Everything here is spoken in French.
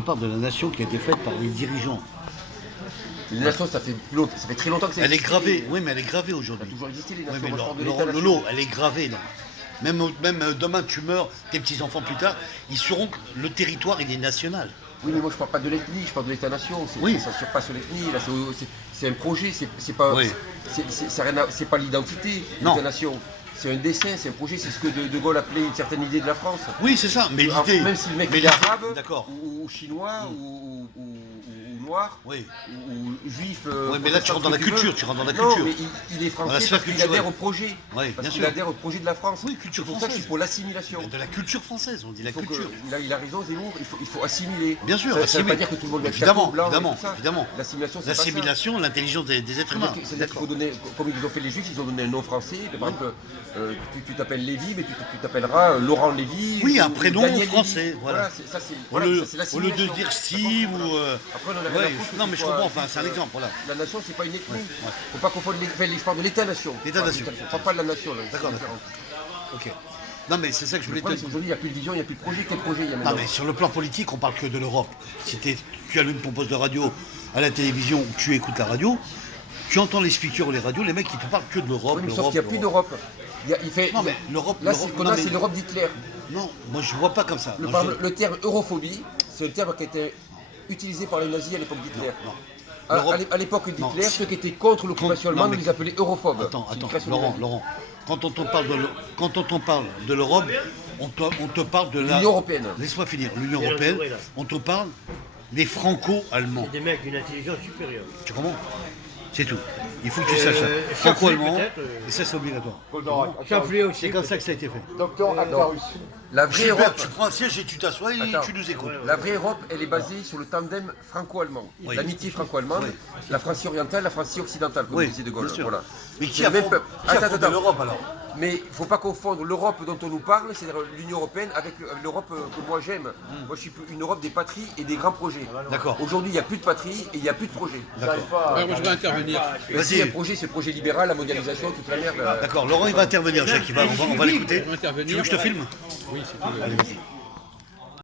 te parle de la nation qui a été faite par les dirigeants. Les nations, ça fait très longtemps que ça Elle est existe. gravée, oui, mais elle est gravée Ça a aujourd'hui. toujours existé, les Oui, nations. mais Moi, je parle de l'État-nation. Lolo, elle est gravée. Non. Même demain, tu meurs, tes petits-enfants plus tard, ils sauront que le territoire, il est national. Oui, mais moi je parle pas de l'ethnie, je parle de l'État-nation. Oui. Ça surpasse l'ethnie. Là, c'est un projet, c'est pas, Oui. c'est pas l'identité, Non. l'État-nation. C'est un dessin, c'est un projet, c'est ce que De Gaulle appelait une certaine idée de la France. Oui, c'est ça, mais Alors, l'idée... même si le mec mais est l'idée- arabe, D'accord. ou chinois, ou noir, Oui. ou juif. Oui, mais là tu rentres dans la culture, tu rentres dans la Non, culture. mais il est Dans la français sphère parce qu'il culturelle. adhère au projet. Oui, Parce bien qu'il sûr. adhère au projet de la France. Oui, culture C'est pour ça que je française. suis pour l'assimilation. De la culture française, on dit la Il faut que- culture. il a raison, Zemmour, il faut assimiler. Bien sûr, ça ne veut assimiler. pas dire que tout le monde doit être Évidemment, capot, blanc, évidemment, et tout ça. évidemment. L'assimilation, c'est pas ça. L'assimilation, l'intelligence des êtres humains. C'est-à-dire qu'il faut donner, comme ils ont fait les juifs, ils ont donné un nom français. Par exemple, tu t'appelles Lévy, mais tu t'appelleras Laurent Lévy. Oui, un ou prénom Daniel français, Lévy. voilà. Ça, c'est Au lieu l'assimilation. de dire Steve ou... Après, on en a rien ouais, à foutre que non, tu mais je sois comprends, enfin, juif, c'est un exemple, voilà. La nation, c'est pas une ethnie. ouais. Faut pas confondre je parle de l'État-nation. L'État-nation. Je parle pas de la nation. Là, D'accord, c'est d'accord. différent. Ok. Non, mais c'est ça que je Le voulais te problème, c'est dire. qu'aujourd'hui, il n'y a plus de vision, il n'y a plus de projet. Quel projet il y a Non, maintenant mais sur le plan politique, on parle que de l'Europe. Si tu allumes ton poste de radio à la télévision ou tu écoutes la radio, tu entends les speakers ou les radios, les mecs qui te parlent que de l'Europe. Oui, mais sauf l'Europe, qu'il n'y a plus l'Europe. d'Europe. Il fait, Non, mais l'Europe... Là, ce l'Europe- qu'on non, a, mais- c'est l'Europe d'Hitler. Non, moi je vois pas comme ça. Moi, je- Le terme europhobie, c'est un terme qui a été utilisé par les nazis à l'époque d'Hitler. non. À- L'Europe- À l'époque Non, d'Hitler, si- ceux qui étaient contre l'occupation Non, allemande, mais- on les appelait europhobes. Attends, C'est une attends, création des Laurent, nazis. Laurent. Quand on te parle de l'Europe, on te parle de la... L'Union européenne. Laisse-moi finir. L'Union Et européenne, l'Europe, là. on te parle des franco-allemands. Des mecs d'une intelligence supérieure. Tu comprends? C'est tout. Il faut que tu saches ça. Chapelet, Franco-allemand, peut-être, et ça c'est obligatoire. Chapelet aussi. C'est comme ça que ça a été fait. Docteur Actarus. La vraie Super, Europe, tu prends un siège et tu t'assois et Attends. tu nous écoutes. la vraie Europe, elle est basée sur le tandem franco-allemand. Oui. L'amitié franco-allemande, Oui. la Francie orientale, la Francie occidentale, comme Oui, disait De Gaulle. bien sûr. Voilà. Mais qui C'est a le même fondé peuple. Attends. l'Europe alors? Mais il ne faut pas confondre l'Europe dont on nous parle, c'est-à-dire l'Union Européenne, avec l'Europe que moi j'aime. Moi je suis pour une Europe des patries et des grands projets. D'accord. Aujourd'hui il n'y a plus de patrie et il n'y a plus de projet. Ouais, moi je vais intervenir. Mais si, il y a un Vas-y. projet, c'est le projet libéral, la mondialisation, toute la merde. D'accord, Laurent il va intervenir, Jacques, on va l'écouter. Je vais intervenir. Tu veux que je te filme? Oui, c'est tout. Allez, vas-y.